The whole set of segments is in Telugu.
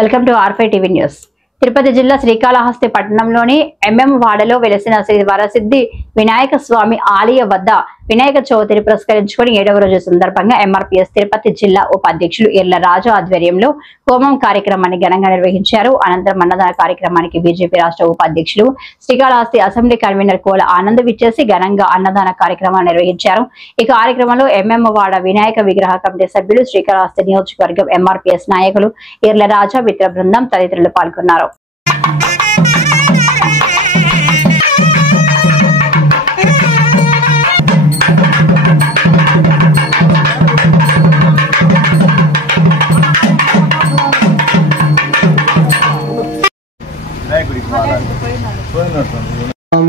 Welcome to R5 TV news. Tirupati జిల్లా శ్రీకాళహస్తి పట్టణంలోని ఎంఎం వాడలో వెలసిన శ్రీ వరసిద్ధి వినాయక స్వామి ఆలయ వద్ద వినాయక చవితిని పురస్కరించుకుని 7వ రోజు సందర్భంగా ఎంఆర్పీఎస్ తిరుపతి జిల్లా ఉపాధ్యక్షులు ఎర్ల రాజు ఆధ్వర్యంలో హోమం కార్యక్రమాన్ని ఘనంగా నిర్వహించారు. అనంతరం అన్నదాన కార్యక్రమానికి బీజేపీ రాష్ట్ర ఉపాధ్యక్షులు శ్రీకాళహస్తి అసెంబ్లీ కన్వీనర్ కోల ఆనంద్ విచ్చేసి ఘనంగా అన్నదాన కార్యక్రమాన్ని నిర్వహించారు. ఈ కార్యక్రమంలో ఎంఎం వాడ వినాయక విగ్రహ కమిటీ సభ్యులు, శ్రీకాళహస్తి నియోజకవర్గం ఎంఆర్పీఎస్ నాయకులు, ఎర్ల రాజా మిత్ర బృందం తదితరులు పాల్గొన్నారు.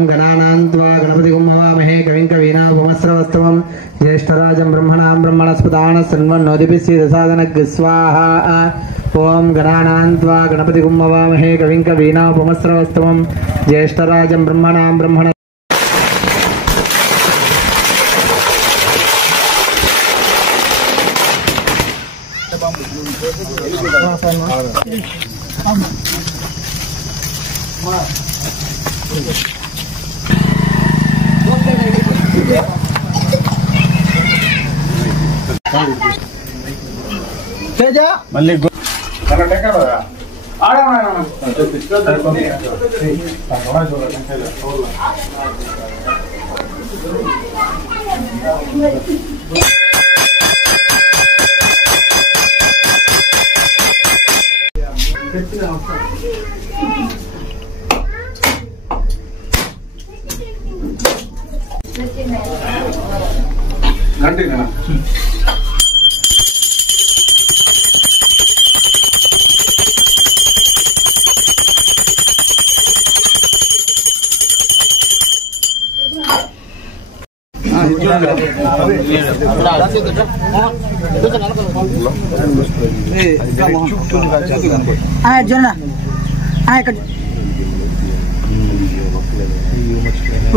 गणानान्त्वा गणपतिं हवामहे कविं कवीनामुपमस्रवस्तमं ज्येष्ठराजं ब्रह्मणां ब्रह्मणस्पदानः शृण्वन्नोदिभिः स्वाहा। ओं गणानान्त्वा गणपतिं हवामहे कविं कवीनामुपमस्रवस्तमं ज्येष्ठराजं ब्रह्मणां ब्रह्मण మళ్ళీ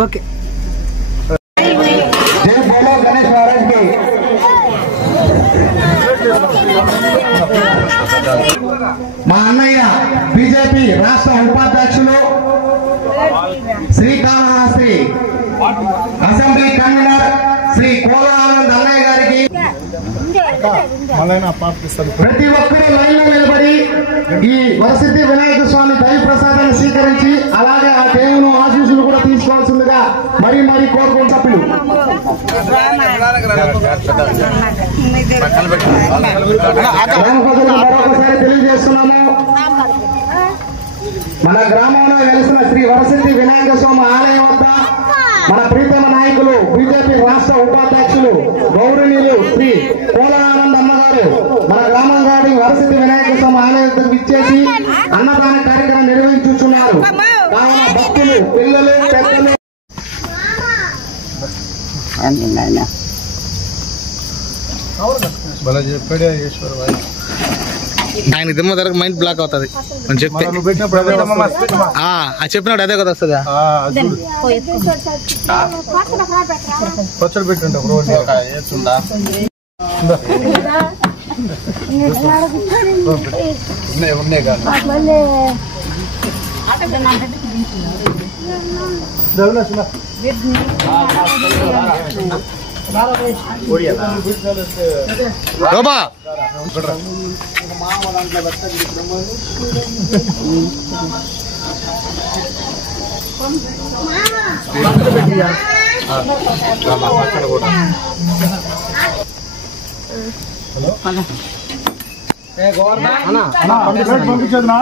ओके गणेश महाराज की మా అన్నయ్య బీజేపీ రాష్ట్ర ఉపాధ్యక్షులు శ్రీకాళహస్తి అసెంబ్లీ కన్వీనర్ శ్రీ కోల ఆనంద్ అన్నయ్య గారికి ప్రతి ఒక్కరూ లైన్ లో నిలబడి ఈ వరసిద్ధి వినాయక స్వామి దైవ ప్రసాదాన్ని స్వీకరించి అలాగే ఆ దేవుని ఆశీస్సులు కూడా తీసుకోవాల్సిందిగా మరీ కోరుకున్న సభ్యులు మరొకసారి తెలియజేస్తున్నాము. మన గ్రామంలో వెలిసిన శ్రీ వరసిద్ధి వినాయక స్వామి ఆలయం వద్ద మన ప్రీతమ నాయకులు బీజేపీ రాష్ట్ర ఉపాధ్యక్షులు గౌరవనీయులు శ్రీ కోల ఆనంద్ అమ్మగారు మన గ్రామం గారి వరసిద్ధి వినాయక స్వామి ఆలయం ఇచ్చేసి అన్నదాన కార్యక్రమం నిర్వహించుతున్నారు. కావున భక్తులు, పిల్లలు, పెద్దలు ఆయన దిమ్మ ధరకు మైండ్ బ్లాక్ అవుతుంది అని చెప్తే చెప్పినప్పుడు అదే కదా వస్తుందా పచ్చడి పెట్టుంటా పంపించదునా